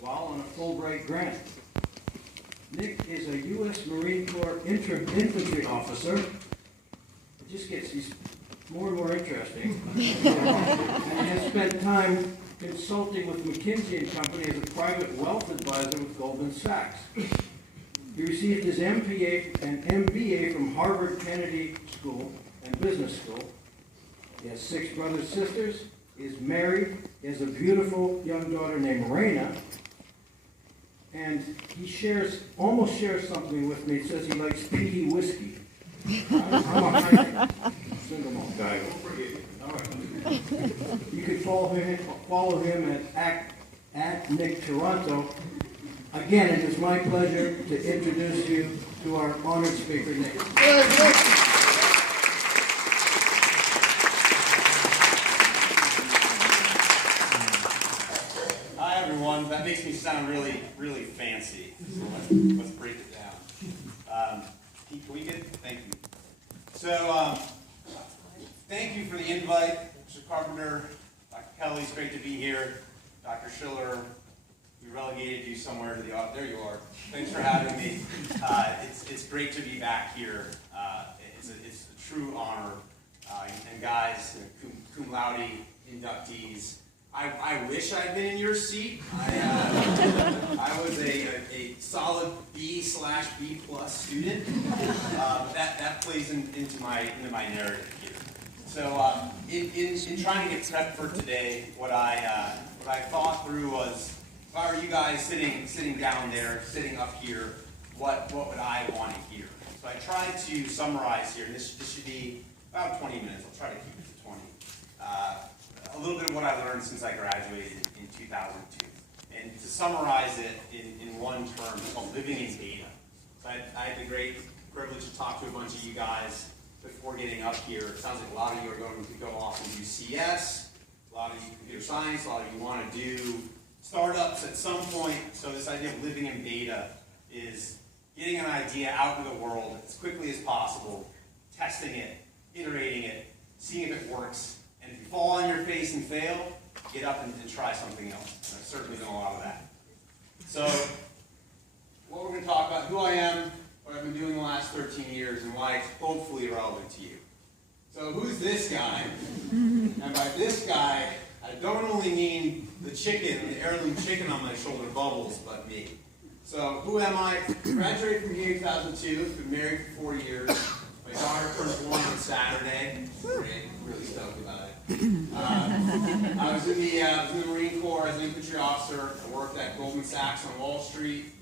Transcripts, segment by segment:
while on a Fulbright grant. Nick is a U.S. Marine Corps infantry officer. It just gets more and more interesting. And he has spent time consulting with McKinsey & Company as a private wealth advisor with Goldman Sachs. He received his MBA and MBA from Harvard Kennedy School and Business School. He has 6 brothers and sisters. He is married. He has a beautiful young daughter named Raina. And he almost shares something with me. He says he likes peaty whiskey. I'm a single malt guy. Don't forget it. All right. You can follow him at Nick Taranto. Again, it is my pleasure to introduce you to our honored speaker, Nick. Hi, everyone. That makes me sound really, really fancy. So let's break it down. Pete, can we get? Thank you. So, thank you for the invite, Mr. Carpenter, Dr. Kelly. It's great to be here. Dr. Schiller, we relegated you somewhere to the there you are. Thanks for having me. It's great to be back here. It's a true honor. And guys, Cum Laude inductees. I wish I'd been in your seat. I was a solid B/B+ student. That plays into my narrative here. So in trying to get prepped for today, what I thought through was, if I were you guys sitting down there, sitting up here, what would I want to hear? So I tried to summarize here, and this should be about 20 minutes. I'll try to keep it to 20. A little bit of what I learned since I graduated in 2002. And to summarize it in one term, it's called living in data. So I had the great privilege to talk to a bunch of you guys before getting up here. It sounds like a lot of you are going to go off and do CS, a lot of you computer science, a lot of you want to do startups at some point. So this idea of living in data is getting an idea out into the world as quickly as possible, testing it, iterating it, seeing if it works. And if you fall on your face and fail, get up and try something else. And I've certainly done a lot of that. So, what we're going to talk about, who I am, what I've been doing the last 13 years, and why it's hopefully relevant to you. So, who's this guy? And by this guy, I don't only mean the chicken, the heirloom chicken on my shoulder bubbles, but me. So, who am I? Graduated from here in 2002, been married for 4 years. My daughter turns 1 on Saturday. Really stoked about it. I was in the Marine Corps as an infantry officer. I worked at Goldman Sachs on Wall Street.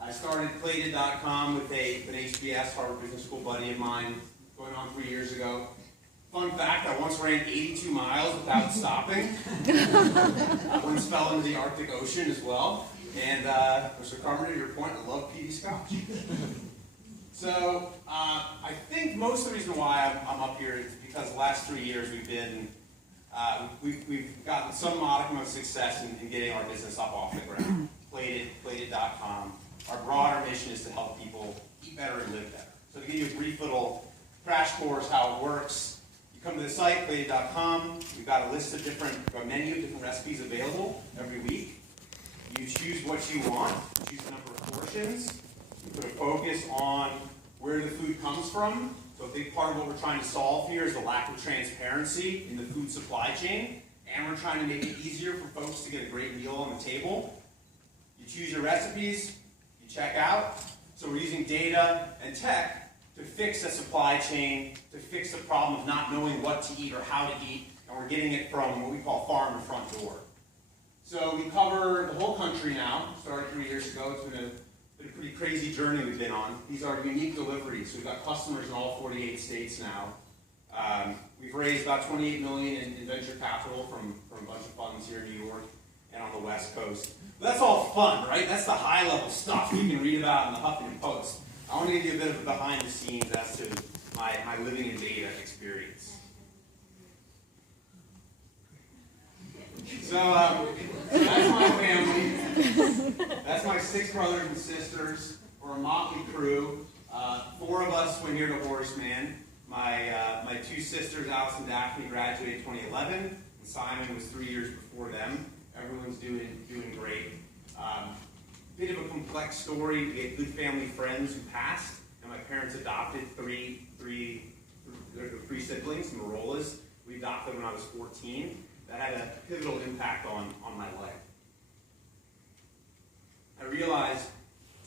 I started Plated.com with an HBS, Harvard Business School buddy of mine, going on 3 years ago. Fun fact, I once ran 82 miles without stopping. I once fell into the Arctic Ocean as well. And Mr. Carpenter, to your point, I love peaty scotch. So, I think most of the reason why I'm up here is because the last 3 years we've gotten some modicum of success in getting our business up off the ground. Plated.com. Our broader mission is to help people eat better and live better. So to give you a brief little crash course how it works, you come to the site, Plated.com. We've got a menu of different recipes available every week. You choose what you want. You choose the number of portions. You put a focus on where the food comes from. So a big part of what we're trying to solve here is the lack of transparency in the food supply chain. And we're trying to make it easier for folks to get a great meal on the table. You choose your recipes. You check out. So we're using data and tech to fix the supply chain, to fix the problem of not knowing what to eat or how to eat. And we're getting it from what we call farm to front door. So we cover the whole country now. Started 3 years ago. It's been a pretty crazy journey we've been on. These are unique deliveries. We've got customers in all 48 states now. We've raised about $28 million in venture capital from a bunch of funds here in New York and on the West Coast. But that's all fun, right? That's the high-level stuff you can read about in the Huffington Post. I want to give you a bit of behind the scenes as to my living in data experience. So that's my family. That's my 6 brothers and sisters. We're a motley crew. 4 of us went here to Horace Mann. My 2 sisters, Alice and Daphne, graduated 2011, and Simon was 3 years before them. Everyone's doing great. Bit of a complex story. We had good family friends who passed, and my parents adopted three siblings, Marollas. We adopted them when I was 14. That had a pivotal impact on my life. I realized,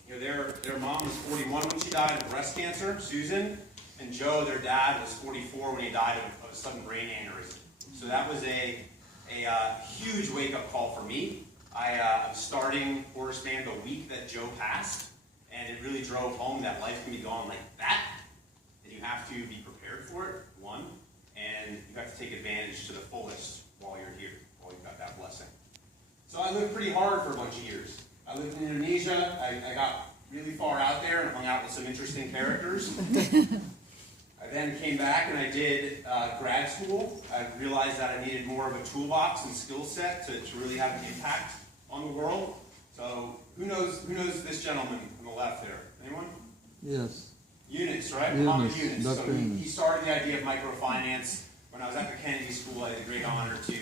their mom was 41 when she died of breast cancer, Susan, and Joe, their dad, was 44 when he died of a sudden brain aneurysm. So that was a huge wake-up call for me. I was starting Horace Mann the week that Joe passed, and it really drove home that life can be gone like that, and you have to be prepared for it, one, and you have to take advantage to the fullest while you're here, while you've got that blessing. So I lived pretty hard for a bunch of years. I lived in Indonesia. I got really far out there and hung out with some interesting characters. I then came back and I did grad school. I realized that I needed more of a toolbox and skill set to really have an impact on the world. So who knows this gentleman on the left there? Anyone? Yes. Eunice, right? Eunice, Eunice. Dr. So Eunice. he started the idea of microfinance. When I was at the Kennedy School, I had the great honor to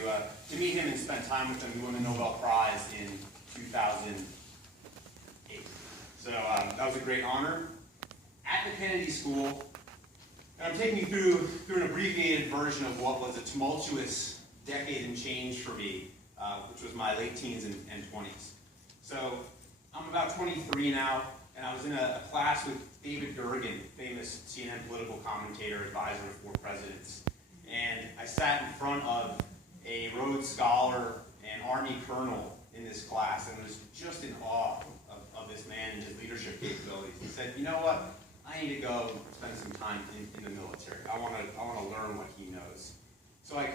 meet him and spend time with him. He won the Nobel Prize in 2008. So that was a great honor. At the Kennedy School, and I'm taking you through an abbreviated version of what was a tumultuous decade and change for me, which was my late teens and 20s. So I'm about 23 now, and I was in a class with David Durgan, famous CNN political commentator, advisor to 4 presidents. And I sat in front of a Rhodes Scholar and Army colonel in this class and was just in awe of this man and his leadership capabilities. He said, you know what? I need to go spend some time in the military. I want to learn what he knows. So I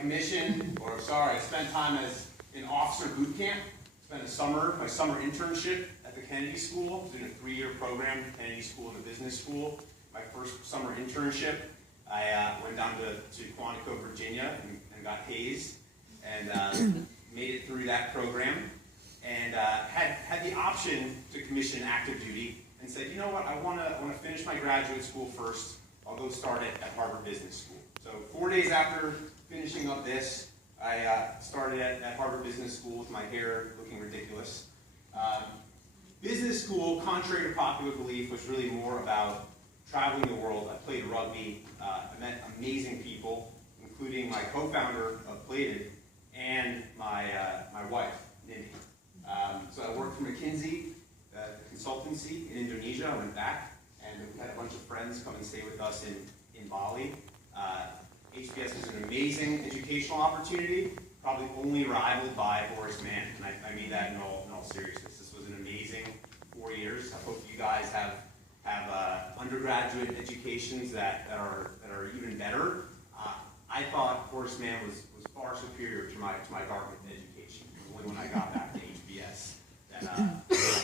spent time as in officer boot camp. Spent my summer internship at the Kennedy School. I was in a 3-year program at the Kennedy School and the business school. My first summer internship, I went down to Quantico, Virginia, and got hazed, and made it through that program, and had the option to commission active duty. And said, you know what, I want to finish my graduate school first. I'll go start at Harvard Business School. So 4 days after finishing up this, I started at Harvard Business School with my hair looking ridiculous. Business school, contrary to popular belief, was really more about traveling the world. I played rugby. I met amazing people, including my co-founder of Plated and my wife, Nini. So I worked for McKinsey, the consultancy in Indonesia. I went back, and we had a bunch of friends come and stay with us in Bali. HBS is an amazing educational opportunity, probably only rivaled by Horace Mann, and I mean that in all seriousness. This was an amazing 4 years. I hope you guys have undergraduate educations that are even better. I thought Horace Mann was far superior to my Dartmouth education. It was only when I got back to HBS that I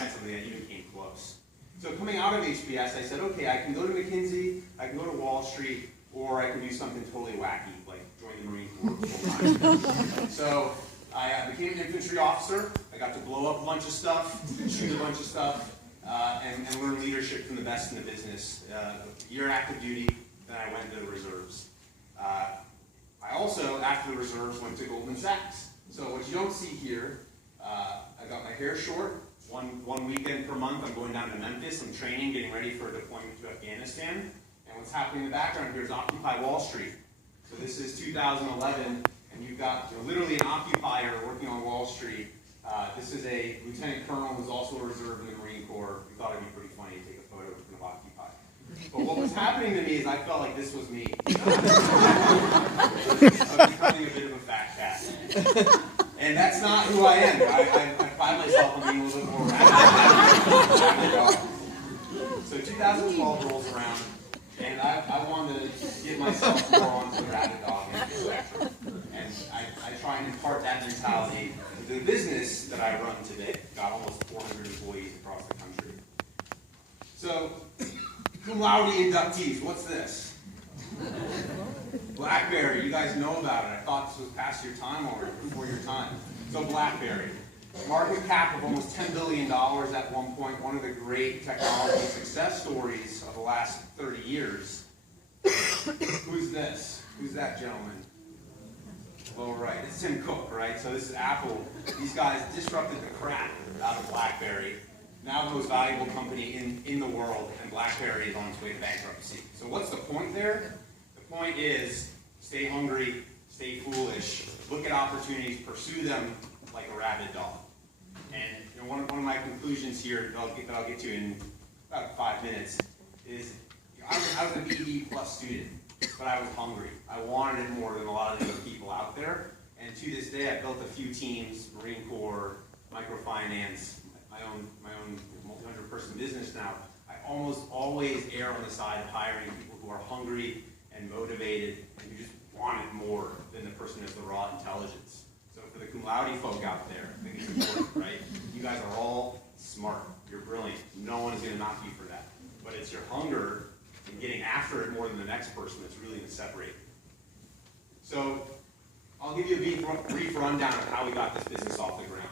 had something that even came close. So coming out of HBS, I said, okay, I can go to McKinsey, I can go to Wall Street, or I can do something totally wacky, like join the Marine Corps full-time. So I became an infantry officer. I got to blow up a bunch of stuff, shoot a bunch of stuff, and learn leadership from the best in the business. A year active duty, then I went to the reserves. I also, after the reserves, went to Goldman Sachs. So what you don't see here, I got my hair short. One weekend per month, I'm going down to Memphis. I'm training, getting ready for a deployment to Afghanistan. And what's happening in the background here is Occupy Wall Street. So this is 2011, and you've got literally an occupier working on Wall Street. This is a lieutenant colonel who's also a reserve in the Marine Corps. We thought it'd be pretty funny to take a photo in front of Occupy. But what was happening to me is I felt like this was me. I was becoming a bit of a fat cat. And that's not who I am. I pride myself on being a little bit more radical. So 2012 rolls around, and I wanted to get myself more onto the rabbit dog spectrum. And I try and impart that mentality to the business that I run today. Got almost 400 employees across the country. So, Cum Laude inductees, what's this? BlackBerry, you guys know about it. I thought this was past your time already, before your time. So BlackBerry, market cap of almost $10 billion at one point, one of the great technology success stories of the last 30 years. Who's this? Who's that gentleman? Well, right. It's Tim Cook, right? So this is Apple. These guys disrupted the crap out of BlackBerry. Now the most valuable company in the world, and BlackBerry is on its way to bankruptcy. So what's the point there? The point is, stay hungry, stay foolish, look at opportunities, pursue them like a rabid dog. And one of my conclusions here that I'll get to in about 5 minutes is, I was a BE plus student, but I was hungry. I wanted it more than a lot of the other people out there. And to this day, I built a few teams, Marine Corps, microfinance, my own multi-100-person business now. I almost always err on the side of hiring people who are hungry and motivated and who just want it more than the person who has the raw intelligence. So for the Cum Laude folk out there, I think it's important, right? You guys are all smart. You're brilliant. No one is going to knock you for that. But it's your hunger and getting after it more than the next person that's really going to separate. So I'll give you a brief rundown of how we got this business off the ground.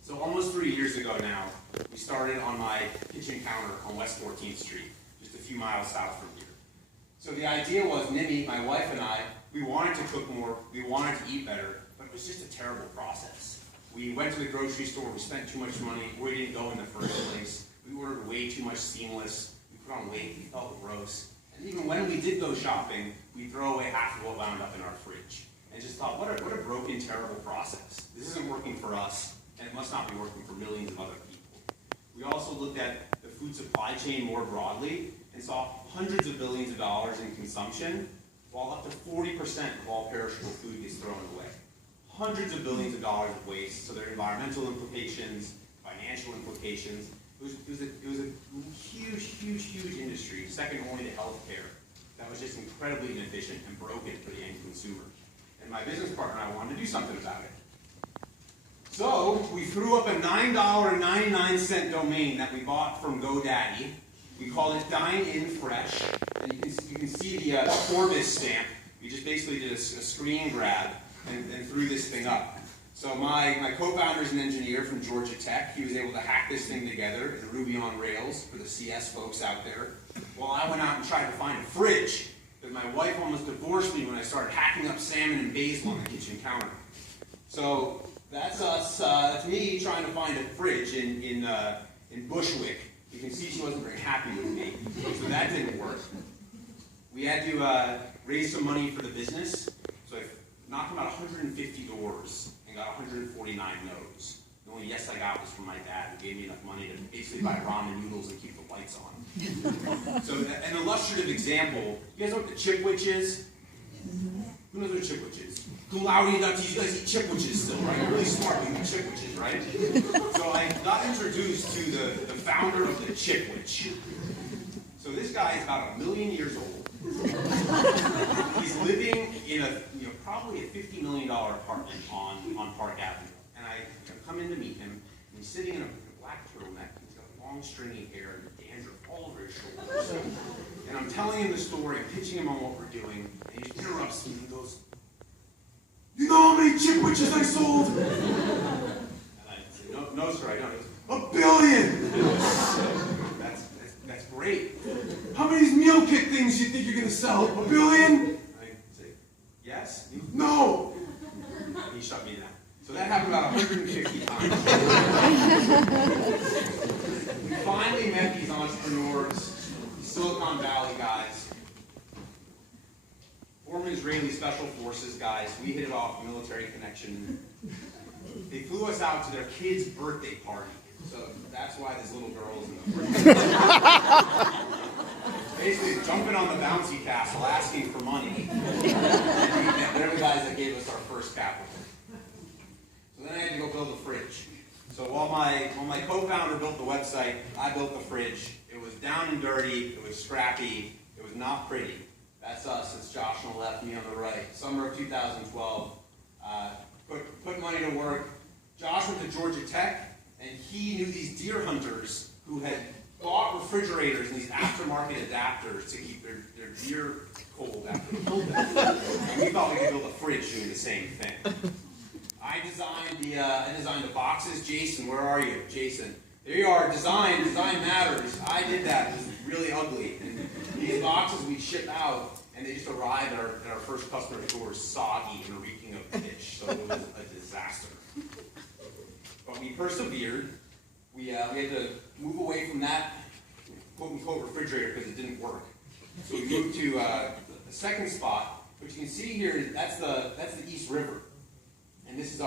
So almost 3 years ago now, we started on my kitchen counter on West 14th Street, just a few miles south from here. So the idea was, Nimi, my wife and I, we wanted to cook more, we wanted to eat better, but it was just a terrible process. We went to the grocery store, we spent too much money, we didn't go in the first place, we ordered way too much seamless, we put on weight, we felt gross. And even when we did go shopping, we'd throw away half of what wound up in our fridge. And just thought, what a broken, terrible process. This isn't working for us, and it must not be working for millions of other people. We also looked at the food supply chain more broadly and saw hundreds of billions of dollars in consumption, while up to 40% of all perishable food gets thrown away. Hundreds of billions of dollars of waste, so there are environmental implications, financial implications. It was a huge industry, second only to healthcare, that was just incredibly inefficient and broken for the end consumer. And my business partner and I wanted to do something about it. So we threw up a $9.99 domain that we bought from GoDaddy. We called it Dine In Fresh, and you can see the Corbis stamp. We just basically did a screen grab and threw this thing up. So my co-founder is an engineer from Georgia Tech. He was able to hack this thing together in Ruby on Rails for the CS folks out there. While I went out and tried to find a fridge, because my wife almost divorced me when I started hacking up salmon and basil on the kitchen counter. So that's us. That's me trying to find a fridge in Bushwick. You can see she wasn't very happy with me, so that didn't work. We had to raise some money for the business, so I knocked about 150 doors and got 149 no's. The only yes I got was from my dad, who gave me enough money to basically buy ramen noodles and keep the lights on. So an illustrative example, you guys know what the chipwich is? Who knows what a chipwich is? Cum Laude inductees, you guys eat chipwiches still, right? You're really smart, you eat chipwiches, right? So I got introduced to the founder of the chipwich. So this guy is about 1 million years old. He's living in probably a $50 million apartment on Park Avenue. And I come in to meet him, and he's sitting in a black turtleneck. He's got long stringy hair and dandruff all over his shoulders. And I'm telling him the story, I'm pitching him on what we're doing, and he just interrupts me and goes, "You know how many chipwiches I sold?" And I say, no sir, I don't. He goes, "1 billion!" That's great. "How many of these meal kit things do you think you're going to sell? 1 billion? I say, "Yes." He goes, "No!" And he shut me down. So that happened about 150 times. We finally met these entrepreneurs, these Silicon Valley guys, former Israeli Special Forces guys. We hit it off, military connection. They flew us out to their kid's birthday party. So that's why this little girl is in the birthday. Basically jumping on the bouncy castle, asking for money. And they're the guys that gave us our first capital. So then I had to go build a fridge. So while my co-founder built the website, I built the fridge. It was down and dirty, it was scrappy, it was not pretty. That's us, it's Josh on the left, me on the right. Summer of 2012, put money to work. Josh went to Georgia Tech, and he knew these deer hunters who had bought refrigerators and these aftermarket adapters to keep their deer cold after they killed them. And we thought we could build a fridge doing the same thing. I designed the boxes. Jason, where are you? Jason. There you are. Design matters. I did that. It was really ugly. And these boxes we'd ship out, and they just arrived at our first customer store soggy and reeking of pitch, so it was a disaster. But we persevered. We had to move away from that quote-unquote refrigerator because it didn't work. So we moved to the second spot, which you can see here, that's the East River. And this is we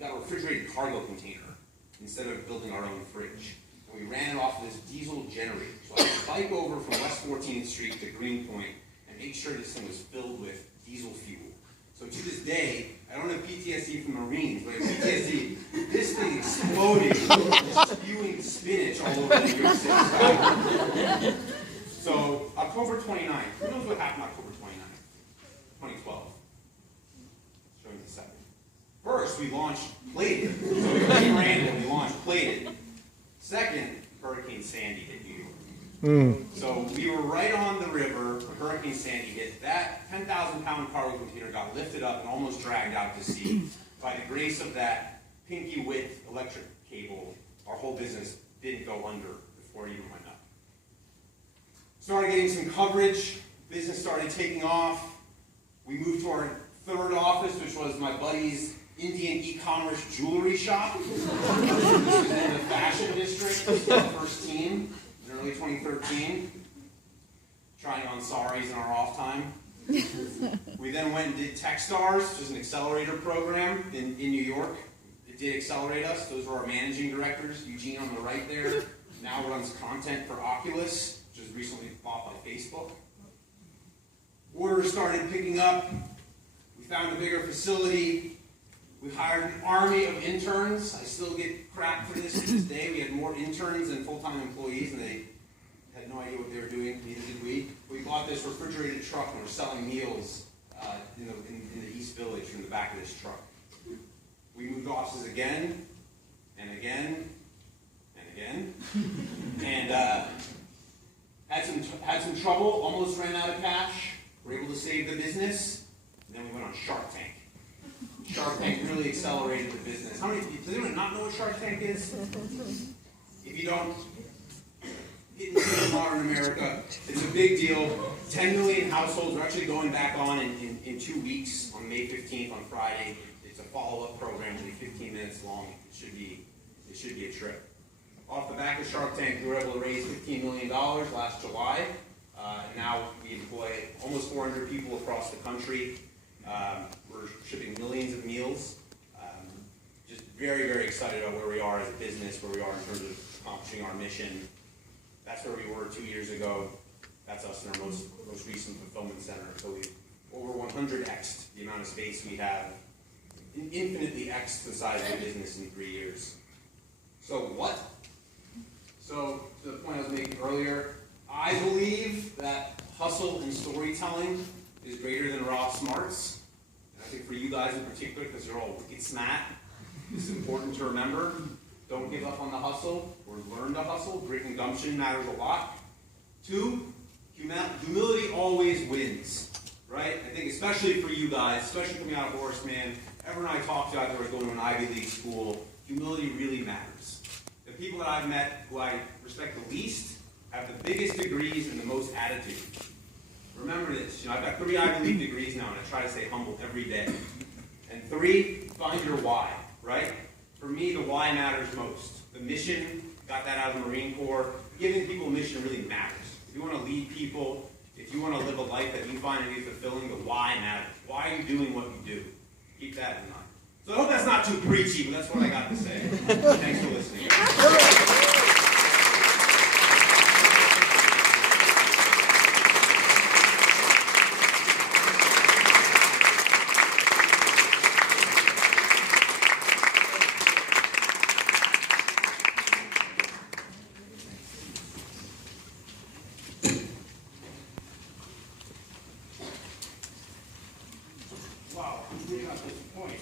got a refrigerated cargo container instead of building our own fridge. And we ran it off of this diesel generator. So I could bike over from West 14th Street to Greenpoint and make sure this thing was filled with diesel fuel. So to this day, I don't have PTSD from Marines, but I have PTSD. This thing exploded, spewing spinach all over the New York City sky. So October 29th, who knows what happened October 29th, 2012? Showing you a second. First, we launched Plated. So we were pretty random, we launched Plated. Second, Hurricane Sandy hit New York. So we were right on the river when Hurricane Sandy hit. That 10,000-pound cargo container got lifted up and almost dragged out to sea. By the grace of that pinky-width electric cable, our whole business didn't go under before it even went up. Started getting some coverage. Business started taking off. We moved to our third office, which was my buddy's Indian e-commerce jewelry shop. This was in the fashion district. This was the first team. In early 2013, trying on saris in our off time. We then went and did Techstars, which is an accelerator program in New York. It did accelerate us. Those were our managing directors. Eugene on the right there now runs content for Oculus, which was recently bought by Facebook. Orders started picking up. We found a bigger facility. We hired an army of interns. I still get crap for this to this day. We had more interns than full-time employees, and they had no idea what they were doing. Neither did we. We bought this refrigerated truck, and we're selling meals in the East Village from the back of this truck. We moved offices again, and again, and again, and had some trouble. Almost ran out of cash. Were able to save the business, and then we went on Shark Tank. Shark Tank really accelerated the business. Does anyone not know what Shark Tank is? If you don't, in modern America, it's a big deal. 10 million households. We're actually going back on in 2 weeks on May 15th on Friday. It's a follow-up program, only 15 minutes long. It should be a trip. Off the back of Shark Tank, we were able to raise $15 million last July. And now we employ almost 400 people across the country. We're shipping millions of meals. Just very, very excited about where we are as a business, where we are in terms of accomplishing our mission. That's where we were 2 years ago. That's us in our most recent fulfillment center. So we've over 100x'd the amount of space we have, infinitely x'd the size of the business in 3 years. So what? So to the point I was making earlier, I believe that hustle and storytelling is greater than raw smarts. And I think for you guys in particular, because you're all wicked smart, it's important to remember, don't give up on the hustle, or learn to hustle. Grit and gumption matters a lot. 2, humility always wins, right? I think especially for you guys, especially coming out of Horace Mann, everyone I talked to out there was going to an Ivy League school, humility really matters. The people that I've met who I respect the least have the biggest degrees and the most attitude. Remember this, I've got 3 Ivy League degrees now, and I try to stay humble every day. And 3, find your why, right? For me, the why matters most. The mission, got that out of the Marine Corps. Giving people a mission really matters. If you want to lead people, if you want to live a life that you find to be fulfilling, the why matters. Why are you doing what you do? Keep that in mind. So I hope that's not too preachy, but that's what I got to say. Thanks for listening. Wow, I'm really not disappointed.